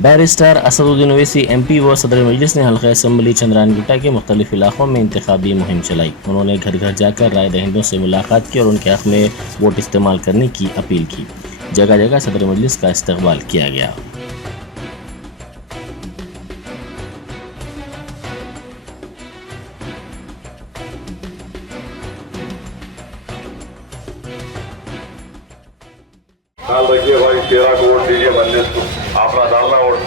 Barrister Asaduddin Owaisi MP व सदर मजलिस ने हल्का असम्बली चंद्रायनगुट्टा के मुख्तलिफ इलाकों में इंतखाबी मुहिम चलाई। उन्होंने घर घर जाकर राय दहिंदों से मुलाकात की और उनके हक़ में वोट इस्तेमाल करने की अपील की। जगह जगह सदर मजलिस का इस्तकबाल किया गया। ख्याल रखिए भाई, 13 को वोट दीजिए मजलिस को, अपना डालना वोट,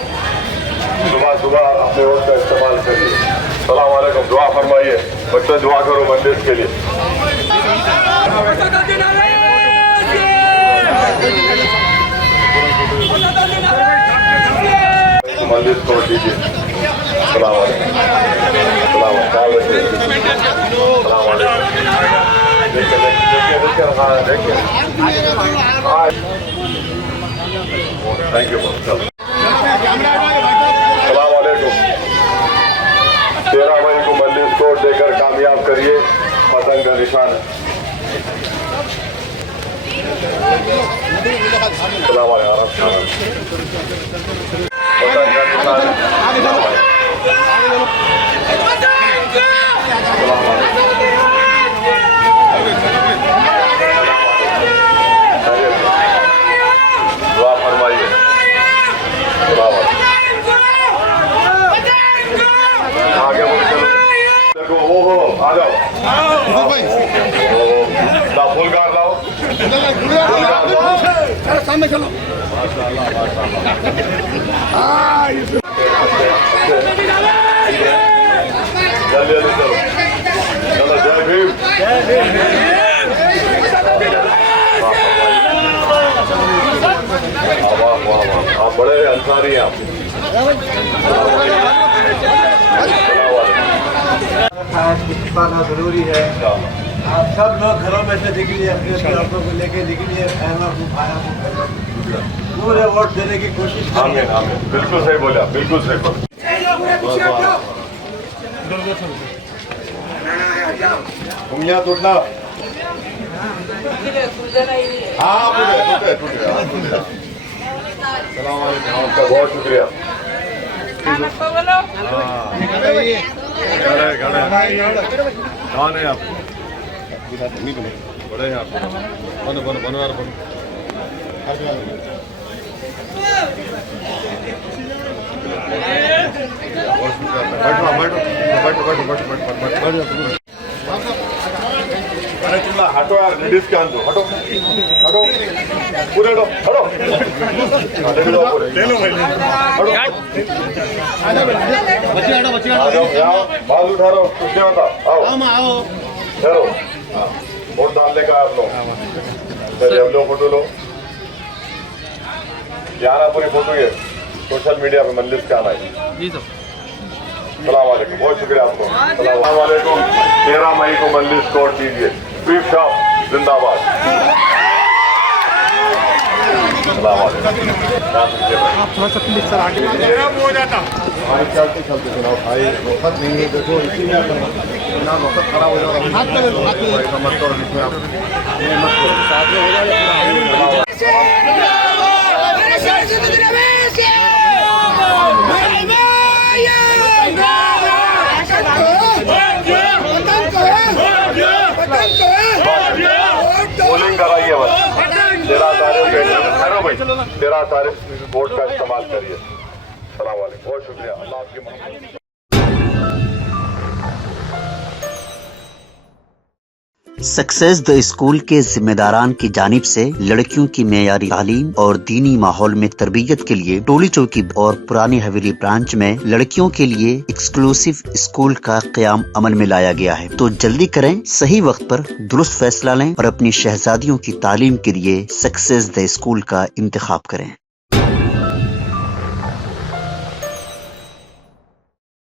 सुबह सुबह अपने वोट का इस्तेमाल करिए। सलाम वालेकुम, दुआ फरमाइए, बच्चों दुआ करो मजलिस के लिए। मजलिस को वोट दीजिए। सलाम वालेकुम, सलाम, ख्याल रखिए। सलाम वालेकुम। Thank you. सलाम वालेकुम। 13 मई को मजलिस को देकर कामयाब करिए, पतंग का निशान है। सलाम वालेकुम। पतंग का निशान है। दुआ फरमाइए। आगे बढ़ चलो, देखो वो हो, आ जाओ। ला फुलकार लाओ, फुलकार लाओ, सामने चलो। माशाल्लाह जल्दी जल्दी चलो, चलो। जय भीम, जय भीम। आप बड़े अंसारी हैं आप। पाना जरूरी है। आप सब लोग घरों में से निकलिए, अपने लड़कों को लेके निकलिए, पूरे वोट देने की कोशिश करिए। आमीन आमीन, बिल्कुल सही बोला, बिल्कुल सही बोला। उंगलियां टूटना, हाँ टूटे। सलाम वालेकुम, आपका बहुत शुक्रिया। कौन है आप? बड़े हैं आप। बनो यार, बनो। बैठो। अरे चिल्ला हटो यार, लेडीज के आंदो, हटो पूरे हटो। ले लो भाई, बाल उठा रहा हूँ, कुछ नहीं होता। आओ ठहरो, वोट डालने का आप लोग। चलिए हम लोग फोटो लो, यहाँ पूरी फोटो ये सोशल मीडिया पे मजलिस का आना है जी सर। सलाम वालेकुम, बहुत शुक्रिया आपको। सलाम वालेकुम। 13 मई को मजलिस को वोट दीजिए। स्वीप शॉप जिंदाबाद। सलाम वालेकुम। थोड़ा सा प्लीज सर आगे हो जाता भाई, चलते सुनाओ भाई, वक्त नहीं है, देखो इसीलिए ना वक्त खराब हो जाएगा। मत करो, इसमें आप मत करो, साथ में हो जाएगा। पोलिंग कराइए बस। 13 तारीख 13 तारीख वोट का इस्तेमाल करिए। सलाम वालेकुम, बहुत शुक्रिया। अल्लाह आपकी मदद। सक्सेस द स्कूल के जिम्मेदारान की जानिब से लड़कियों की मेयारी तालीम और दीनी माहौल में तरबियत के लिए टोली चौकी और पुरानी हवेली ब्रांच में लड़कियों के लिए एक्सक्लूसिव स्कूल का क़याम अमल में लाया गया है। तो जल्दी करें, सही वक्त पर दुरुस्त फैसला लें और अपनी शहजादियों की तालीम के लिए सक्सेस द स्कूल का इंतखाब करें।